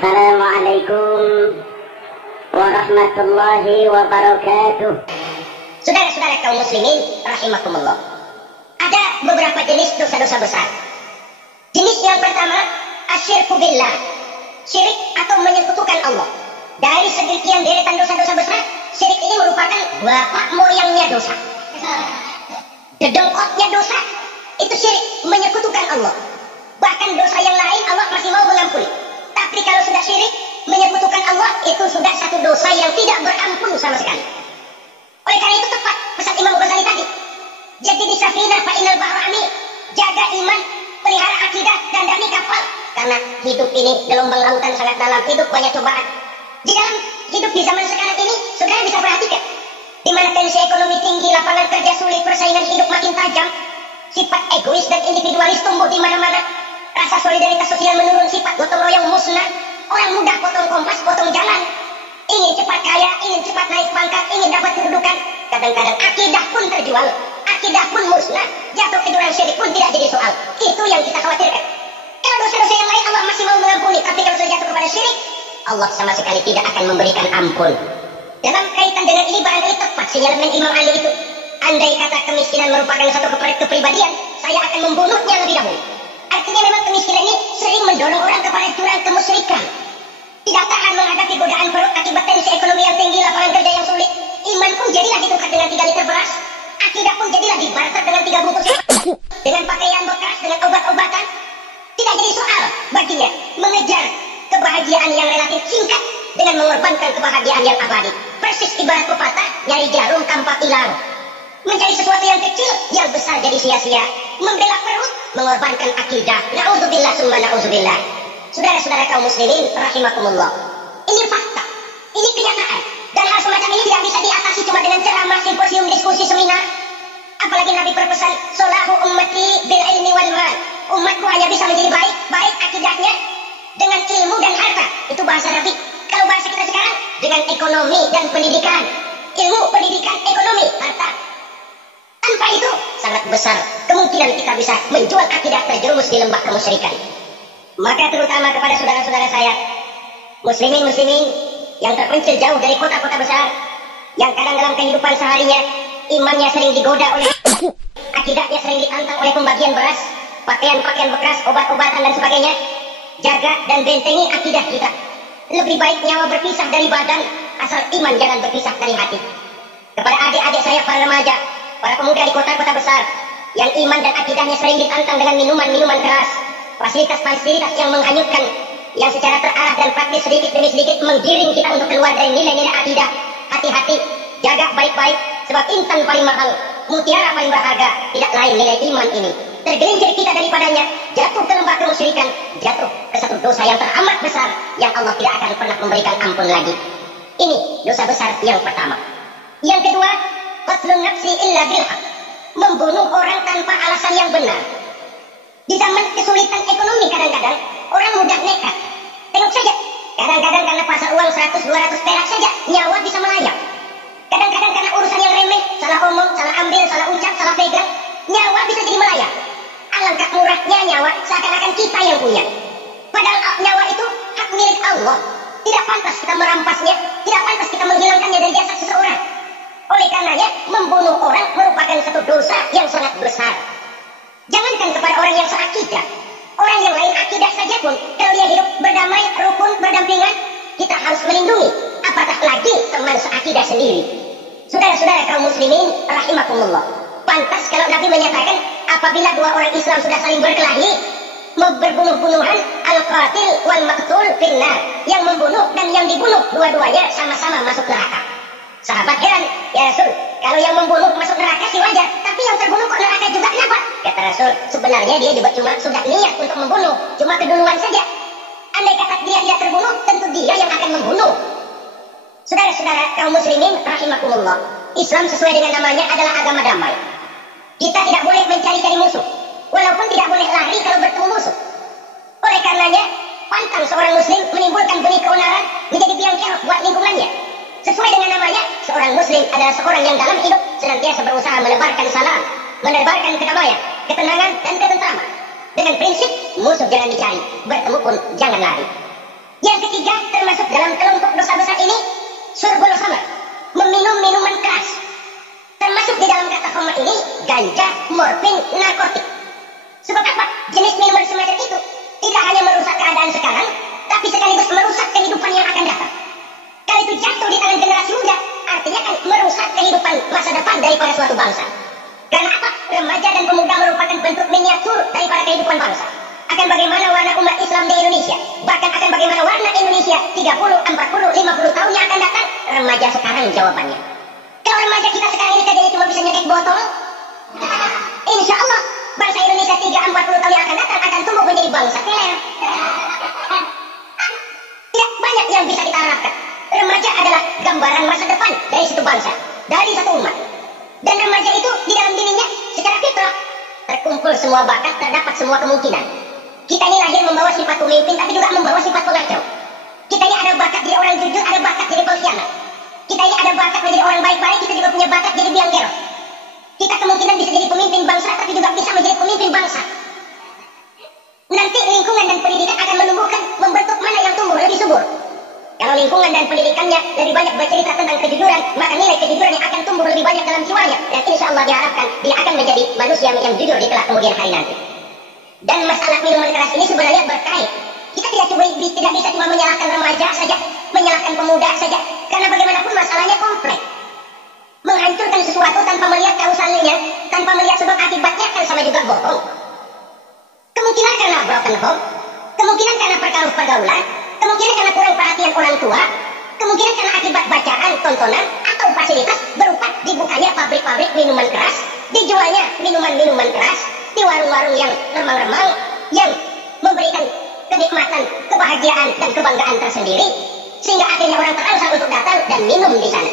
Assalamualaikum warahmatullahi wabarakatuh. Saudara-saudara kaum muslimin rahimakumullah. Ada beberapa jenis dosa-dosa besar. Jenis yang pertama, asyirku billah, syirik atau menyekutukan Allah. Dari sekian deretan dosa-dosa besar, syirik ini merupakan bapak moyangnya dosa. Dedengkotnya dosa, itu syirik, menyekutukan Allah. Bahkan dosa yang lain Allah masih mau mengampuni. Tapi kalau sudah syirik, menyekutukan Allah, itu sudah satu dosa yang tidak berampun sama sekali. Oleh karena itu tepat pesan Imam Ghazali tadi. Jadi di safinah fa innal bahra amin. Jaga iman, pelihara akidah, dandani kapal. Karena hidup ini gelombang lautan sangat dalam, hidup banyak cobaan. Di dalam hidup di zaman sekarang ini, saudara bisa perhatikan, di mana tensi ekonomi tinggi, lapangan kerja sulit, persaingan hidup makin tajam, sifat egois dan individualis tumbuh di mana-mana, rasa solidaritas sosial menurun, sifat gotong royong musnah, orang mudah potong kompas, potong jalan, ingin cepat kaya, ingin cepat naik pangkat, ingin dapat kedudukan. Kadang-kadang akidah pun terjual, akidah pun musnah, jatuh ke jurang syirik pun tidak jadi soal. Itu yang kita khawatirkan. Kalau dosa-dosa yang lain Allah masih mau mengampuni, tapi kalau sudah jatuh kepada syirik, Allah sama sekali tidak akan memberikan ampun. Dalam kaitan dengan ini barangkali tepat sinyalemen Imam Ali itu. Andai kata kemiskinan merupakan satu kepribadian, saya akan membunuhnya lebih dahulu. Artinya memang kemiskinan ini sering mendorong orang kepada jurang kemusyrikan. Tidak tahan menghadapi godaan perut akibat tensi ekonomi yang tinggi, lapangan kerja yang sulit. Iman pun jadilah ditukar dengan 3 liter beras. Akidah pun jadilah dibarter dengan 3 bungkus dengan pakaian bekas, dengan obat-obatan. Tidak jadi soal baginya mengejar kebahagiaan yang relatif singkat dengan mengorbankan kebahagiaan yang abadi. Persis ibarat pepatah, nyari jarum tanpa ilang. Mencari sesuatu yang kecil, yang besar jadi sia-sia. Membela perut, mengorbankan akidah. Na'udzubillah summa na'udzubillah. Saudara-saudara kaum muslimin rahimakumullah. Ini fakta, ini kenyataan. Dan hal semacam ini tidak bisa diatasi cuma dengan ceramah, simposium, diskusi, seminar. Apalagi Nabi berpesan, solahu ummati bil ilmi wal mal. Umatku hanya bisa menjadi baik akidahnya dengan ilmu dan harta. Itu bahasa Nabi. Kalau bahasa kita sekarang, dengan ekonomi dan pendidikan. Ilmu, pendidikan, ekonomi, harta. Tanpa itu, sangat besar kemungkinan kita bisa menjual akidah terjerumus di lembah kemusyrikan. Maka terutama kepada saudara-saudara saya, muslimin-muslimin yang terpencil jauh dari kota-kota besar, yang kadang dalam kehidupan seharinya, imannya sering digoda oleh akidahnya sering ditantang oleh pembagian beras, pakaian-pakaian bekas, obat-obatan dan sebagainya. Jaga dan bentengi akidah kita. Lebih baik nyawa berpisah dari badan, asal iman jangan berpisah dari hati. Kepada adik-adik saya, para remaja, para pemuda di kota-kota besar, yang iman dan akidahnya sering ditantang dengan minuman-minuman keras, fasilitas-fasilitas yang menghanyutkan, yang secara terarah dan praktis sedikit demi sedikit menggiring kita untuk keluar dari nilai-nilai akidah. Hati-hati, jaga baik-baik, sebab intan paling mahal, mutiara paling berharga, tidak lain nilai iman ini. Tergelincir kita daripadanya, jatuh ke lembah kemusyrikan, jatuh ke satu dosa yang teramat besar, yang Allah tidak akan pernah memberikan ampun lagi. Ini dosa besar yang pertama. Yang kedua, qatlun nafsi illa bilhaq, membunuh orang tanpa alasan yang benar. Di zaman kesulitan ekonomi kadang-kadang orang mudah nekat. Tengok saja, kadang-kadang karena pasar uang 100-200 perak saja nyawa bisa melayang. Kadang-kadang karena urusan yang remeh, salah omong, salah ambil, salah ucap, salah pegang, nyawa bisa jadi melayang. Alangkah murahnya nyawa, seakan-akan kita yang punya. Padahal nyawa itu hak milik Allah. Tidak pantas kita merampasnya, tidak pantas kita menghilangkannya dari jasad seseorang. Oleh karenanya, membunuh orang merupakan satu dosa yang sangat besar. Jangankan kepada orang yang seakidah, orang yang lain akidah saja pun, kalau dia hidup berdamai, rukun, berdampingan, kita harus melindungi. Apatah lagi teman seakidah sendiri. Saudara-saudara kaum muslimin rahimakumullah. Pantas kalau Nabi menyatakan, apabila 2 orang Islam sudah saling berkelahi, berbunuh-bunuhan, al-qatil wal maqtul finnar, yang membunuh dan yang dibunuh dua-duanya sama-sama masuk neraka. Sahabat heran, ya Rasul, kalau yang membunuh masuk neraka sih wajar, tapi yang terbunuh kok neraka juga, kenapa? Kata Rasul, sebenarnya dia juga cuma sudah niat untuk membunuh, cuma keduluan saja. Andai kata dia tidak terbunuh, tentu dia yang akan membunuh. Saudara-saudara kaum muslimin rahimakumullah, Islam sesuai dengan namanya adalah agama damai. Kita tidak boleh mencari-cari musuh, walaupun tidak boleh lari kalau bertemu musuh. Oleh karenanya, pantang seorang muslim menimbulkan benih keonaran menjadi biang kerok buat lingkungannya. Sesuai dengan namanya, seorang muslim adalah seorang yang dalam hidup senantiasa berusaha menebarkan salam, menebarkan kedamaian, ketenangan dan ketentraman. Dengan prinsip, musuh jangan dicari, bertemu pun jangan lari. Yang ketiga, termasuk dalam kelompok dosa besar ini, syurbul khamr, meminum minuman keras. Termasuk di dalam kata khamr ini, ganja, morfin, narkotik. Sebab apa? Jenis minuman semacam itu tidak hanya merusak keadaan sekarang, tapi sekaligus merusak kehidupan yang akan datang. Kalau itu jatuh di tangan generasi muda, artinya akan merusak kehidupan masa depan daripada suatu bangsa. Karena apa? Remaja dan pemuda merupakan bentuk miniatur daripada kehidupan bangsa. Akan bagaimana warna umat Islam di Indonesia, bahkan akan bagaimana warna Indonesia 30, 40, 50 tahun yang akan datang, remaja sekarang jawabannya. Kalau remaja kita sekarang ini kerjanya cuma bisa nyekek botol, insya Allah bangsa Indonesia 30-40 tahun yang akan datang akan tumbuh menjadi bangsa teler. Tidak banyak yang bisa kita harapkan. Remaja adalah gambaran masa depan dari satu bangsa, dari satu umat. Dan remaja itu di dalam dirinya secara fitrah terkumpul semua bakat, terdapat semua kemungkinan. Kita ini lahir membawa sifat pemimpin, tapi juga membawa sifat pengacau. Kita ini ada bakat jadi orang jujur, ada bakat jadi pengkhianat. Kita ini ada bakat menjadi orang baik-baik, kita juga punya bakat jadi biang kerok. Kita kemungkinan bisa jadi pemimpin bangsa, tapi juga bisa menjadi pemimpin bangsa. Nanti lingkungan dan pendidikan akan menumbuhkan, membentuk mana yang tumbuh lebih subur. Kalau lingkungan dan pendidikannya lebih banyak bercerita tentang kejujuran, maka nilai kejujuran yang akan tumbuh lebih banyak dalam jiwanya. Dan insya Allah diharapkan dia akan menjadi manusia yang jujur di kelak kemudian hari nanti. Dan masalah minuman keras ini sebenarnya berkait. Kita tidak bisa cuma menyalahkan remaja saja, menyalahkan pemuda saja. Karena bagaimanapun masalahnya kompleks. Menghancurkan sesuatu tanpa melihat kausalnya, tanpa melihat sebab akibatnya akan sama juga bohong. Kemungkinan karena broken home, kemungkinan karena pergaulan, kemungkinan karena kurang perhatian orang tua, kemungkinan karena akibat bacaan, tontonan, atau fasilitas berupa dibukanya pabrik-pabrik minuman keras, dijualnya minuman-minuman keras, di warung-warung yang remang-remang, yang memberikan kenikmatan, kebahagiaan, dan kebanggaan tersendiri, sehingga akhirnya orang terangsang untuk datang dan minum di sana.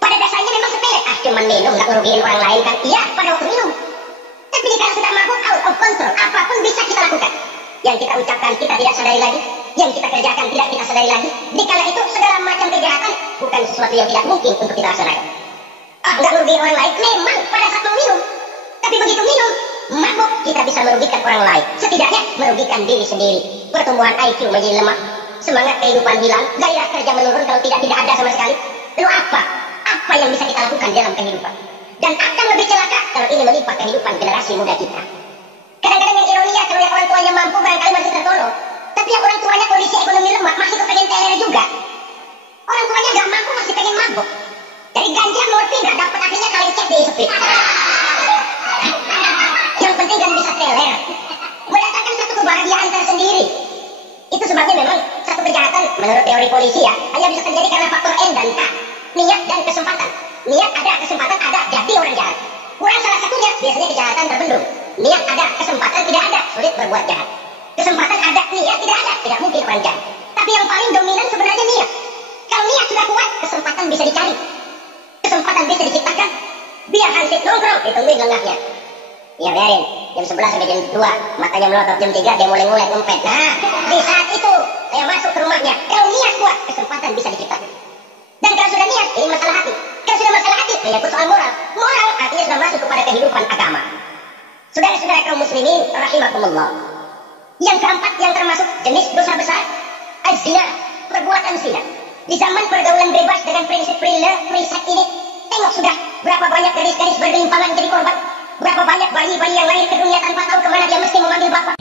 Pada dasarnya memang sepele, cuman minum, gak merugikan orang lain kan? Iya, pada waktu minum. Tapi jika sudah mabuk, out of control, apapun bisa kita lakukan. Yang kita ucapkan kita tidak sadari lagi, yang kita kerjakan tidak kita sadari lagi. Dikala itu segala macam kejahatan bukan sesuatu yang tidak mungkin untuk kita laksanakan. Nggak merugikan orang lain, memang pada saat mau minum. Tapi begitu minum, mabuk, kita bisa merugikan orang lain. Setidaknya merugikan diri sendiri. Pertumbuhan IQ menjadi lemah, semangat kehidupan hilang, gairah kerja menurun kalau tidak ada sama sekali. Lalu apa yang bisa kita lakukan dalam kehidupan? Dan akan lebih celaka kalau ini menimpa kehidupan generasi muda kita. Kadang-kadang yang ironinya, kalau yang orang tuanya mampu barangkali masih tertolong. Tapi yang orang tuanya kondisi ekonomi lemah masih kepengen teler juga. Orang tuanya gak mampu masih pengen mabuk. Dari ganja morfin gak dapat, akhirnya kalian cek diisepin. Yang penting kan bisa teler. Mendatangkan satu kebahagiaan tersendiri. Itu sebabnya memang satu kejahatan menurut teori polisi ya hanya bisa terjadi karena faktor N dan K. Niat dan kesempatan. Niat ada, kesempatan ada, jadi orang jahat. Kurang salah satunya, biasanya kejahatan terbendung. Niat ada, kesempatan tidak ada, sulit berbuat jahat. Kesempatan ada, niat tidak ada, tidak mungkin orang jahat. Tapi yang paling dominan sebenarnya niat. Kalau niat sudah kuat, kesempatan bisa dicari. Kesempatan bisa diciptakan. Biar hansip nongkrong, ditungguin lengahnya. Ya biarin, jam 11 sampai jam 2, matanya melotot, jam 3 dia mulai ngulek ngempet. Nah, di saat itu, saya masuk ke rumahnya. Kalau niat kuat, kesempatan bisa diciptakan. Dan kalau sudah niat, ini masalah hati. Kalau sudah masalah hati, menyangkut soal moral. Moral artinya sudah masuk kepada kehidupan agama. Saudara-saudara kaum muslimin, rahimakumullah. Yang keempat yang termasuk jenis dosa besar, az-zina, perbuatan zina. Di zaman pergaulan bebas dengan prinsip free sex ini, tengok sudah berapa banyak gadis-gadis bergelimpangan jadi korban. Berapa banyak bayi-bayi yang lahir ke dunia tanpa tahu kemana dia mesti memanggil bapak.